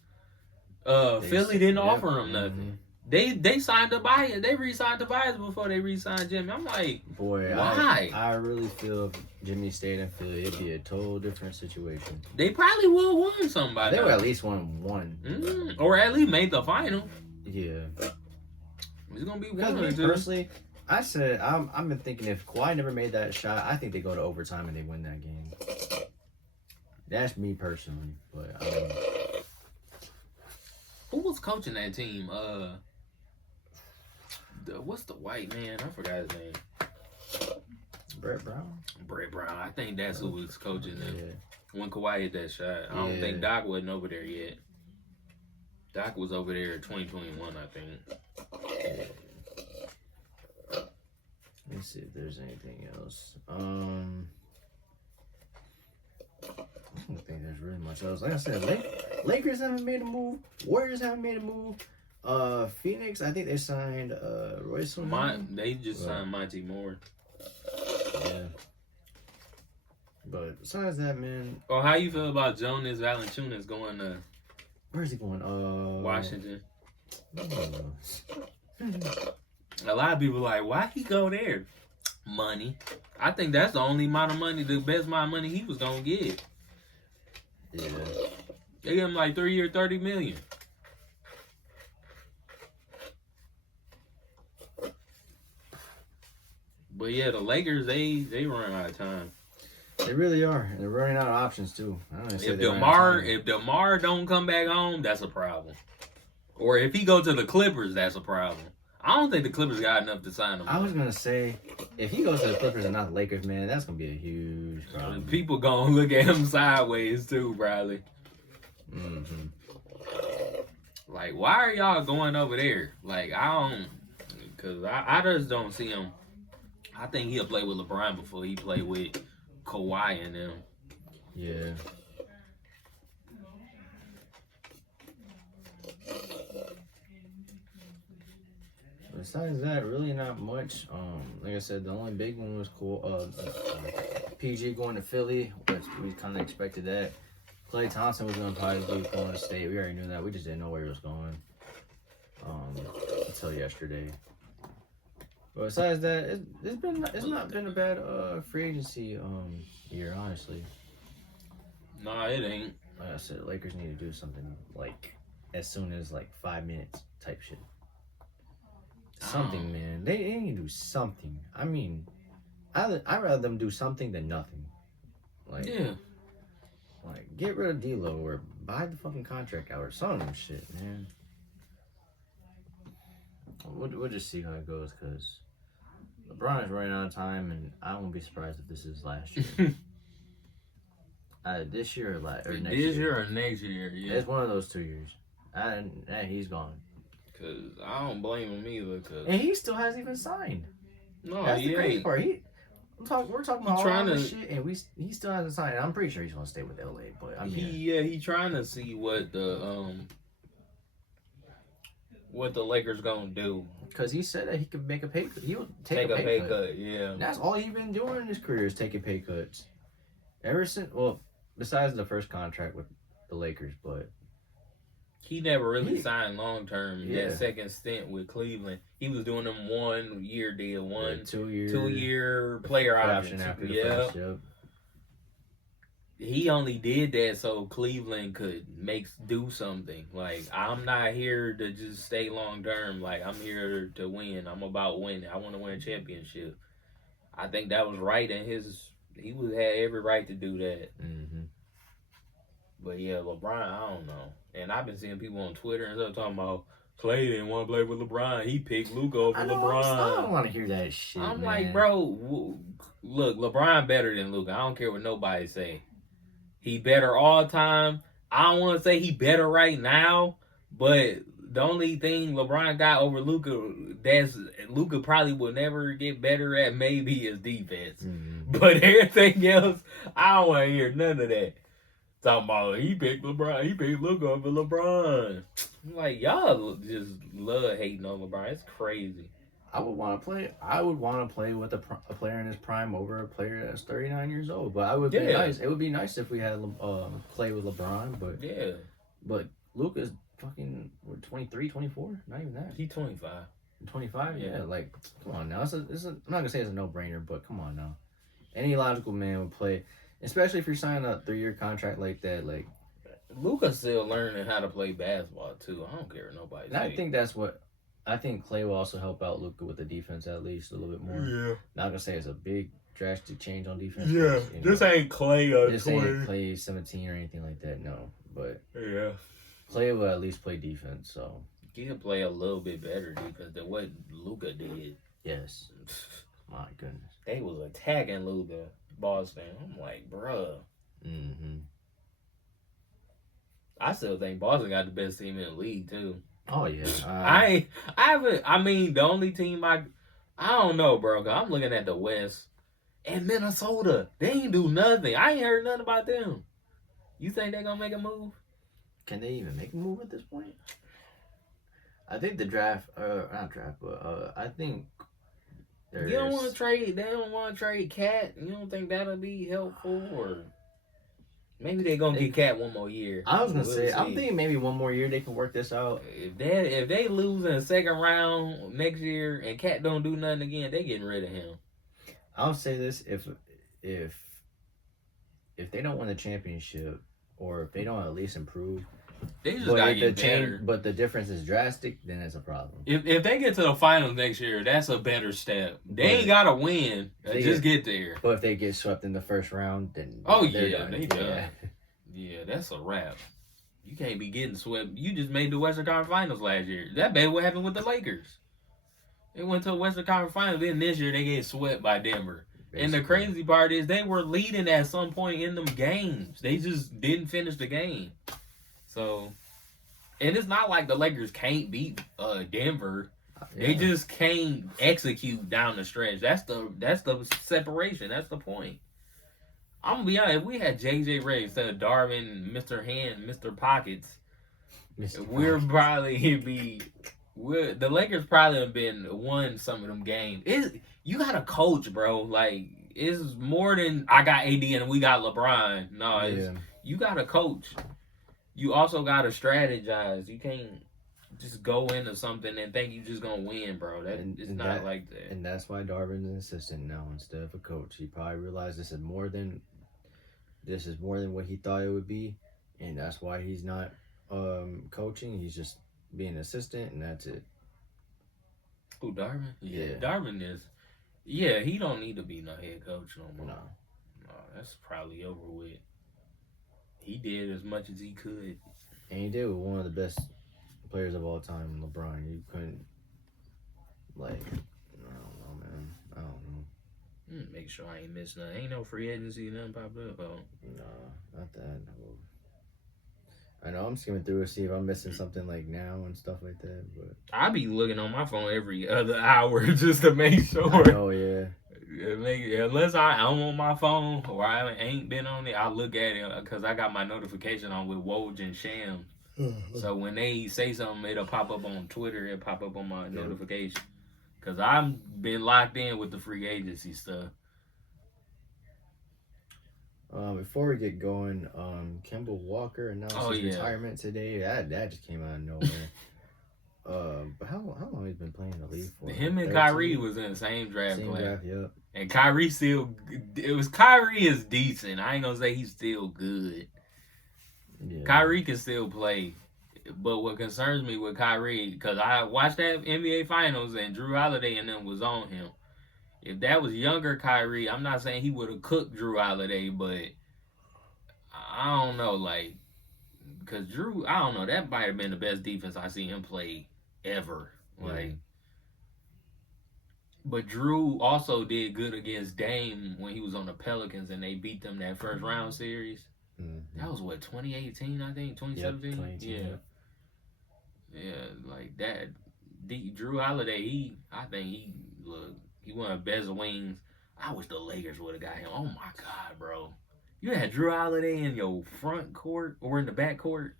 Philly didn't offer him nothing. They signed Tobias. They re-signed Tobias before they re-signed Jimmy. I'm like, boy, why? I really feel if Jimmy stayed in Philly, it'd be a total different situation. They probably would have won somebody. They would at least won one. Or at least made the final. Yeah. It's going to be one. Because personally, I said, I've been thinking if Kawhi never made that shot, I think they go to overtime and they win that game. That's me personally. But who was coaching that team? What's the white man? I forgot his name. Brett Brown. I think that's who was coaching them. Yeah. When Kawhi hit that shot. I don't think Doc wasn't over there yet. Doc was over there in 2021, I think. Let's see if there's anything else. I don't think there's really much else. Like I said, Lakers haven't made a move. Warriors haven't made a move. Phoenix, I think they signed Royce O'Neal. They just signed Monty Moore. Yeah. But besides that, man. Oh, how you feel about Jonas Valanciunas going to? Where's he going? Washington. A lot of people are like, why he go there? Money. I think that's the only amount of money, the best amount of money he was gonna get. Yeah. They gave him like 3 years, $30 million. But yeah, the Lakers, they run out of time. They really are. They're running out of options too. If DeMar don't come back home, that's a problem. Or if he go to the Clippers, that's a problem. I don't think the Clippers got enough to sign him. I was gonna say, if he goes to the Clippers and not the Lakers, man, that's gonna be a huge problem. People gonna look at him sideways too, Bradley. Mm-hmm. Like, why are y'all going over there? Like, because I just don't see him. I think he'll play with LeBron before he play with Kawhi and them. Yeah. Besides that, really not much. Like I said, the only big one was cool. PG going to Philly, which we kind of expected that. Klay Thompson was gonna probably be going to State. We already knew that. We just didn't know where he was going. Until yesterday. But besides that, it's not been a bad free agency year, honestly. Nah, it ain't. Like I said, Lakers need to do something like as soon as like 5 minutes type shit. Something, man. They need to do something. I mean, I'd rather them do something than nothing. Like, yeah. Like, get rid of D'Lo or buy the fucking contract out or some of them shit, man. We'll just see how it goes, because LeBron is running out of time, and I won't be surprised if this is last year. This year or next year. This year or next year, yeah. It's one of those 2 years. And he's gone. Because I don't blame him either. And he still hasn't even signed. No, that's the crazy part. We're talking about all this shit, and he still hasn't signed. I'm pretty sure he's gonna stay with LA, but I mean, he trying to see what the Lakers gonna do. Because he said that he could make a pay cut. He would take a pay cut. Yeah, and that's all he's been doing in his career is taking pay cuts. Ever since, besides the first contract with the Lakers, but he never really signed long term. Yeah. That second stint with Cleveland, he was doing them 1 year deal, 2 year player option after the first. Yep. He only did that so Cleveland could do something. Like, I'm not here to just stay long term. Like, I'm here to win. I'm about winning. I want to win a championship. I think that was right, and he had every right to do that. Mm-hmm. But yeah, LeBron, I don't know. And I've been seeing people on Twitter and stuff talking about Klay didn't want to play with LeBron. He picked Luka over LeBron. I don't want to hear that shit. I'm like, bro, look, LeBron better than Luka. I don't care what nobody say. He better all time. I don't want to say he better right now, but the only thing LeBron got over Luka, Luka probably will never get better at, maybe his defense. Mm-hmm. But everything else, I don't want to hear none of that. Talking about he picked LeBron, he picked Luka over LeBron. I'm like, y'all just love hating on LeBron. It's crazy. I would want to play with a player in his prime over a player that's 39 years old. But I would be nice. It would be nice if we had play with LeBron. But yeah, but Luka's fucking 23, 24. Not even that. He's 25. 25. Yeah. Like, come on now. I'm not gonna say it's a no-brainer, but come on now. Any logical man would play. Especially if you're signing a 3-year contract like that, like Luka's still learning how to play basketball too. I don't care what nobody says. I think Klay will also help out Luka with the defense at least a little bit more. Yeah. Not gonna say it's a big drastic change on defense. Yeah. This ain't Klay. This ain't Klay 17 or anything like that. No, but yeah, Klay will at least play defense. So he can play a little bit better defense than what Luka did. Yes. My goodness. They was attacking Luka. Boston. I'm like, bruh. Mm-hmm. I still think Boston got the best team in the league too. Oh yeah. I mean, the only team I don't know, bro. Cause I'm looking at the West and Minnesota. They ain't do nothing. I ain't heard nothing about them. You think they gonna make a move? Can they even make a move at this point? I think the draft, not draft, but I think. You don't want to trade. They don't want to trade Cat. You don't think that'll be helpful, or maybe they're gonna get Cat one more year. I was gonna say, I'm thinking maybe one more year they can work this out. If they lose in the second round next year and Cat don't do nothing again, they getting rid of him. I'll say this: if they don't win the championship, or if they don't at least improve. They just gotta get better. But the difference is drastic, then it's a problem. If they get to the finals next year, that's a better step. They ain't gotta win. Just get there. But if they get swept in the first round, then they done. Yeah, that's a wrap. You can't be getting swept. You just made the Western Conference Finals last year. That bad what happened with the Lakers. They went to the Western Conference Finals. Then this year they get swept by Denver. Basically. And the crazy part is they were leading at some point in them games. They just didn't finish the game. So, and it's not like the Lakers can't beat Denver. Yeah. They just can't execute down the stretch. That's the separation. That's the point. I'm gonna be honest. If we had JJ Redick instead of Darvin, Mr. Hand, Mr. Pockets, the Lakers probably have won some of them games. You got a coach, bro. Like, it's more than I got AD and we got LeBron. No, you got to coach. You also got to strategize. You can't just go into something and think you just going to win, bro. It's not like that. And that's why Darvin's an assistant now instead of a coach. He probably realized this is more than what he thought it would be, and that's why he's not coaching. He's just being an assistant, and that's it. Who, Darvin? Yeah, Darvin is. Yeah, he don't need to be no head coach no more. No, that's probably over with. He did as much as he could. And he did with one of the best players of all time, LeBron. You couldn't, like, I don't know, man. I don't know. Make sure I ain't missing nothing. Ain't no free agency, nothing popped up. Oh. No, not that. No. I know I'm skimming through to see if I'm missing something like now and stuff like that, but I be looking on my phone every other hour just to make sure. I know, yeah. Unless I'm on my phone or I ain't been on it, I look at it because I got my notification on with Woj and Shams. So when they say something, it'll pop up on Twitter. It'll pop up on my notification. Because I've been locked in with the free agency stuff. Before we get going, Kemba Walker announced his retirement today. That just came out of nowhere. But how long he's been playing in the league for? Him and Kyrie was in the same draft class. Draft, yep. And Kyrie Kyrie is decent. I ain't gonna say he's still good. Yeah. Kyrie can still play. But what concerns me with Kyrie, because I watched that NBA Finals and Drew Holiday and them was on him. If that was younger Kyrie, I'm not saying he would have cooked Drew Holiday, but I don't know, like, because Drew, I don't know, that might have been the best defense I seen him play ever. Like, but Drew also did good against Dame when he was on the Pelicans and they beat them that first round series. Mm-hmm. That was what, 2018, I think, 2017? Yep, 2018, yeah, like that. Drew Holiday, I think he one of the best wings. I wish the Lakers would have got him. Oh my God, bro. You had Drew Holiday in your front court or in the back court.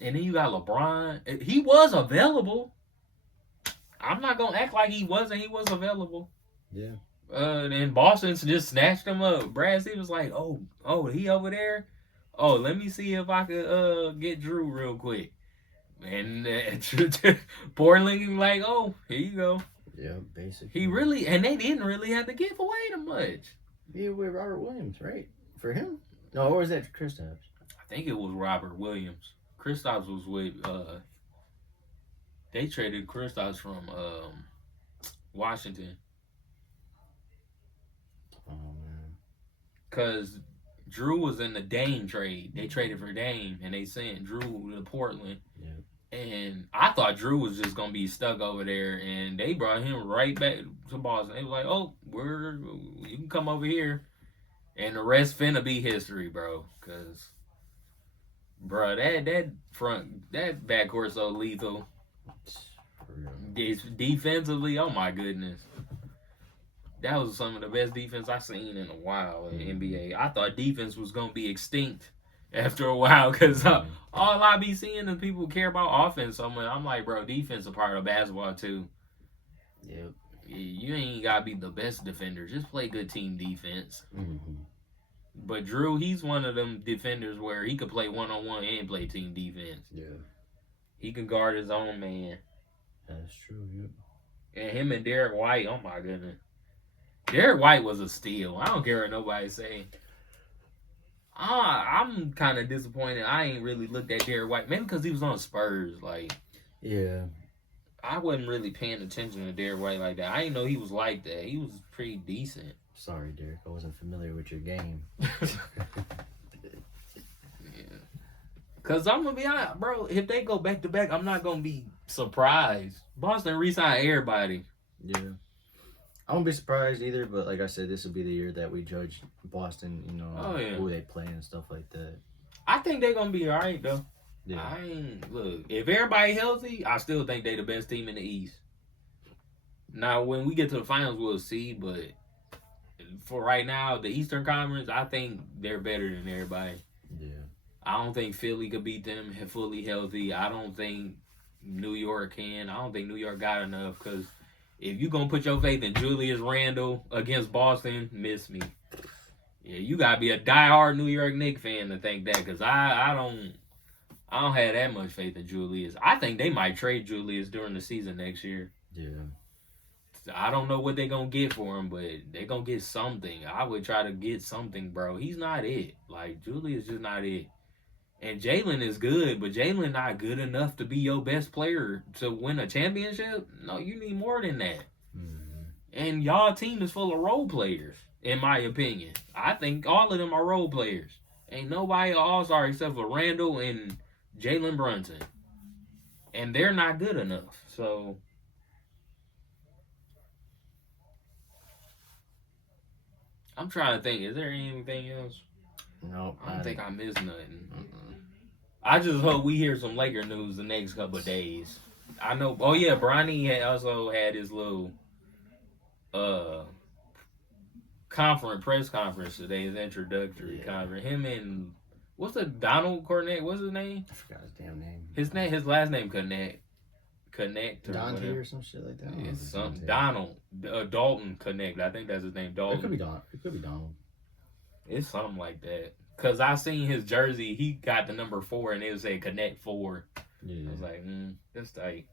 And then you got LeBron. He was available. I'm not going to act like he wasn't. He was available. Yeah. And Boston just snatched him up. Brad Stevens was like, oh, he over there? Oh, let me see if I could get Drew real quick. And Portland like, oh, here you go. Yeah, basically. And they didn't really have to give away too much. Yeah, with Robert Williams, right? For him? No, or was that Kristaps? I think it was Robert Williams. Kristaps was with, they traded Kristaps from Washington. Oh, man. Because Drew was in the Dame trade. They traded for Dame, and they sent Drew to Portland. Yeah. And I thought Drew was just going to be stuck over there, and they brought him right back to Boston. They was like, oh, you can come over here. And the rest finna be history, bro. Because, bro, that backcourt so lethal. Defensively, oh my goodness. That was some of the best defense I've seen in a while in the NBA. I thought defense was going to be extinct after a while because all I be seeing is people care about offense so much. I'm like, bro, defense is a part of basketball too. Yep. You ain't got to be the best defender. Just play good team defense. Mm-hmm. But Drew, he's one of them defenders where he could play one-on-one and play team defense. Yeah. He can guard his own man. That's true, yep. And him and Derek White, oh my goodness. Derek White was a steal. I don't care what nobody say. I'm kind of disappointed. I ain't really looked at Derek White. Maybe because he was on Spurs. Like, yeah. I wasn't really paying attention to Derek White like that. I didn't know he was like that. He was pretty decent. Sorry, Derek. I wasn't familiar with your game. Yeah. Because I'm going to be honest, bro. If they go back-to-back, I'm not going to be surprised. Boston re-signed everybody. Yeah. I won't be surprised either, but like I said, this will be the year that we judge Boston, who they play and stuff like that. I think they're going to be all right, though. Yeah. Look, if everybody healthy, I still think they the best team in the East. Now, when we get to the finals, we'll see, but for right now, the Eastern Conference, I think they're better than everybody. Yeah. I don't think Philly could beat them fully healthy. I don't think New York can. I don't think New York got enough because if you're going to put your faith in Julius Randle against Boston, miss me. Yeah, you gotta be a diehard New York Knicks fan to think that, because I don't have that much faith in Julius. I think they might trade Julius during the season next year. Yeah. I don't know what they're gonna get for him, but they're gonna get something. I would try to get something, bro. He's not it. Like, Julius just not it. And Jalen is good, but Jalen not good enough to be your best player to win a championship. No, you need more than that. Mm-hmm. And y'all team is full of role players, in my opinion. I think all of them are role players. Ain't nobody all-star except for Randall and Jalen Brunson. And they're not good enough. So I'm trying to think, is there anything else? No, I don't think I missed nothing. I just hope we hear some Laker news the next couple of days. I know. Oh yeah, Bronny also had his little press conference today. His introductory conference. Him and what's the Donald Cornette? What's his name? I forgot his damn name. His last name Connect or Dante whatever. or some shit like that. It's something Donald Dalton Connect. I think that's his name. Dalton. It could be Donald. It's something like that. Cause I seen his jersey. He got the number 4, and it was a Connect 4. Yeah. I was like, that's tight.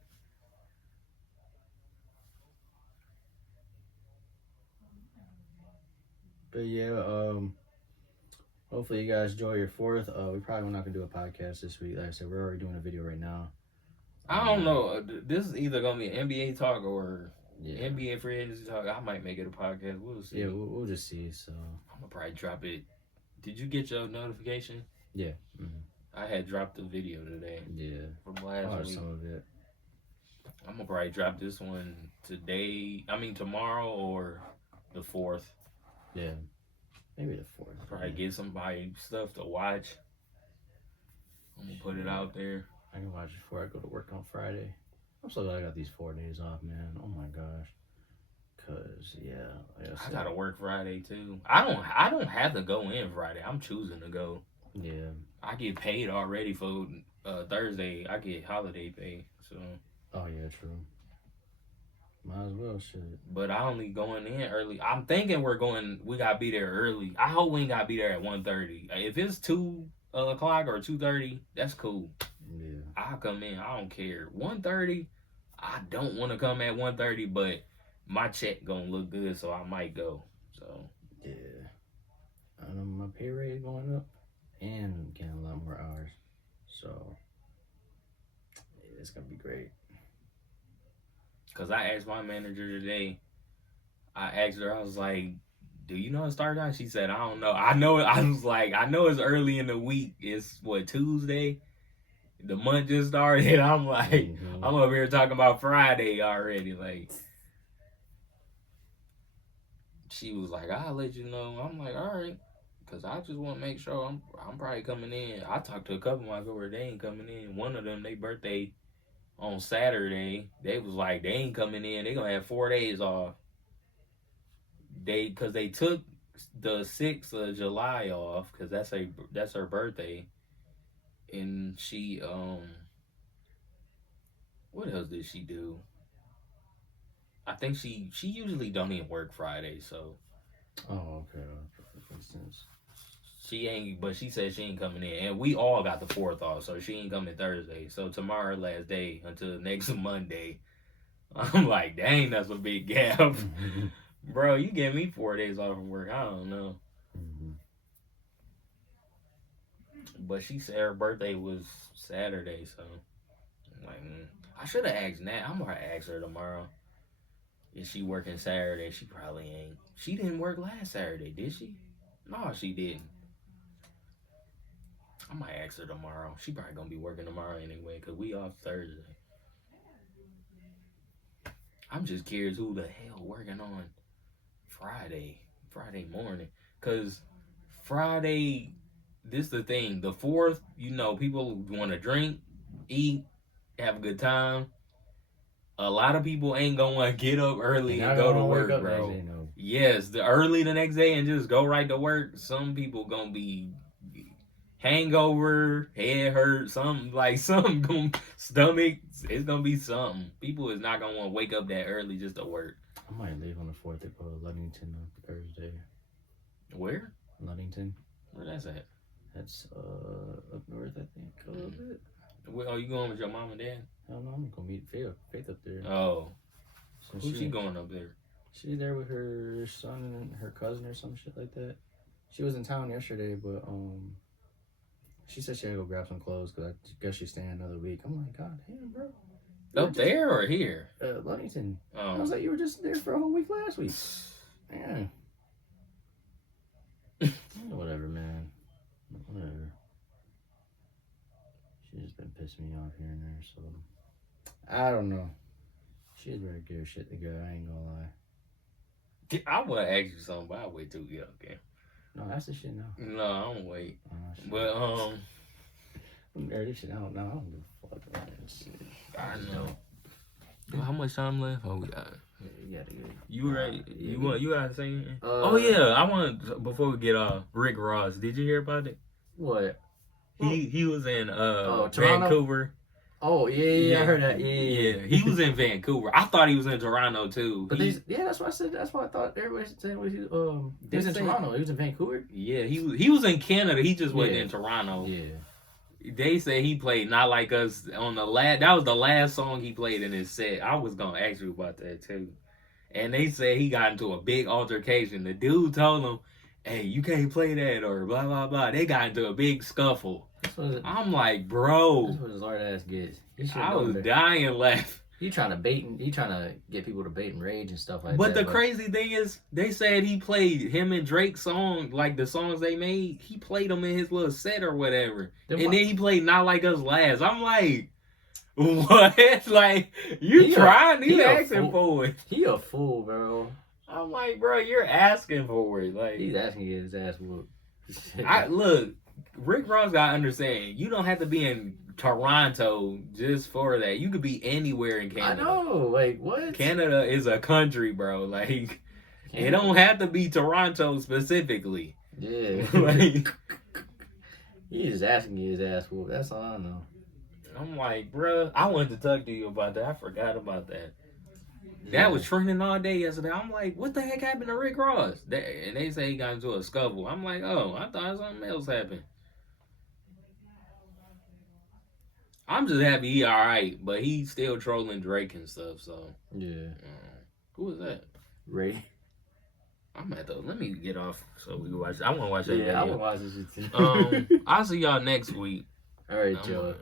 But yeah, hopefully you guys enjoy your 4th. We probably not gonna do a podcast this week. Like I said, we're already doing a video right now. I don't know. This is either gonna be an NBA talk or NBA free agency talk. I might make it a podcast. We'll see. Yeah, we'll just see. So I'm gonna probably drop it. Did you get your notification? Yeah. I had dropped the video today. Yeah. From last week. Some of it. I'm gonna probably drop this one today. I mean tomorrow or the 4th. Yeah. Maybe the 4th. Probably get somebody stuff to watch. I'm gonna put it out there. I can watch it before I go to work on Friday. I'm so glad I got these 4 days off, man. Oh my gosh. Cause like I gotta work Friday too. I don't have to go in Friday. I'm choosing to go. Yeah. I get paid already for Thursday. I get holiday pay. So. Oh yeah, true. Might as well, shit. But I only going in early. I'm thinking we gotta be there early. I hope we ain't gotta be there at 1:30. If it's 2 o'clock or 2:30, that's cool. Yeah. I'll come in. I don't care. 1:30, I don't want to come at 1:30, but my check gonna look good, so I might go. So yeah. My pay rate going up and getting a lot more hours. So yeah, it's gonna be great. Cause I asked my manager today. I asked her. I was like, "Do you know the start time?" She said, "I don't know." I know. I was like, "I know it's early in the week. It's what, Tuesday? The month just started." I'm like, I'm over here talking about Friday already. Like, she was like, "I'll let you know." I'm like, "All right," cause I just want to make sure I'm probably coming in. I talked to a couple of my coworkers. They ain't coming in. One of them, their birthday on Saturday. They was like, they ain't coming in. They gonna have 4 days off. Cause they took the 6th of July off, cause that's her birthday. And she what else did she do? I think she usually don't even work Friday, so. Oh, okay. For instance. But she said she ain't coming in. And we all got the 4th off, so she ain't coming Thursday. So tomorrow, last day, until next Monday. I'm like, dang, that's a big gap. Bro, you gave me 4 days off from work. I don't know. But she said her birthday was Saturday, so I'm like, I should have asked Nat. I'm gonna ask her tomorrow. Is she working Saturday? She probably ain't. She didn't work last Saturday, did she? No, she didn't. I might ask her tomorrow. She probably gonna be working tomorrow anyway, cause we off Thursday. I'm just curious who the hell working on Friday morning, cause Friday. This the thing. The 4th, people want to drink, eat, have a good time. A lot of people ain't gonna want to get up early and go to work, bro. Yes, the early the next day and just go right to work. Some people gonna be hangover, head hurt, something gonna stomach. It's gonna be something. People is not gonna want to wake up that early just to work. I might leave on the 4th to go to Ludington on Thursday. Where? Ludington. Where that's at? That's up north, I think, a little bit. Well, you going with your mom and dad? Hell no, I'm gonna meet Faith up there. Oh, so who's she going up there? She's there with her son and her cousin or some shit like that. She was in town yesterday, but she said she had to go grab some clothes because I guess she's staying another week. I'm like, God damn, bro. Up there or here? Ludington. Oh. I was like, you were just there for a whole week last week. Man. Whatever, man. Whatever. She's just been pissing me off here and there, so I don't know. She's better get her shit together. I ain't gonna lie. I want to ask you something, but I'll wait till we get up there. No, that's the shit now. No, I don't wait. But this shit out now. I don't give a fuck, man. I know. Well, how much time left? Oh, we got. You gotta get. You ready? You gotta say anything? Oh yeah, I want before we get off. Rick Ross, did you hear about it? What? He was in Toronto? Vancouver. Oh yeah, I heard that. Yeah. He was in Vancouver. I thought he was in Toronto too. But that's what I said. That's what I thought everybody said. He was in Toronto. He was in Vancouver. Yeah, he was in Canada. He just wasn't in Toronto. Yeah. They say he played Not Like Us on the last. That was the last song he played in his set. I was gonna ask you about that too. And they said he got into a big altercation. The dude told him, "Hey, you can't play that," or blah blah blah. They got into a big scuffle. I'm like, bro. That's what his hard ass gets. I was dying laughing. He trying to get people to bait and rage and stuff like that. But the crazy thing is, they said he played him and Drake's song, like the songs they made. He played them in his little set or whatever, and then he played Not Like Us last. I'm like, what? Like you asking for it? He a fool, bro. I'm like, bro, you're asking for it. Like he's asking to get his ass whooped. Look, Rick Ross gotta understand. You don't have to be in Toronto just for that. You could be anywhere in Canada. I know, like what? Canada is a country, bro. Like it don't have to be Toronto specifically. Yeah. Like he's just asking to get his ass whooped. That's all I know. I'm like, bro, I wanted to talk to you about that. I forgot about that. That was trending all day yesterday. I'm like, what the heck happened to Rick Ross? And they say he got into a scuffle. I'm like, oh, I thought something else happened. I'm just happy he alright, but he's still trolling Drake and stuff, so. Yeah. Who is that? Ray. I'm at the, let me get off so we can watch. I want to watch that video. Yeah, I want to watch this shit too. I'll see y'all next week. All right, y'all.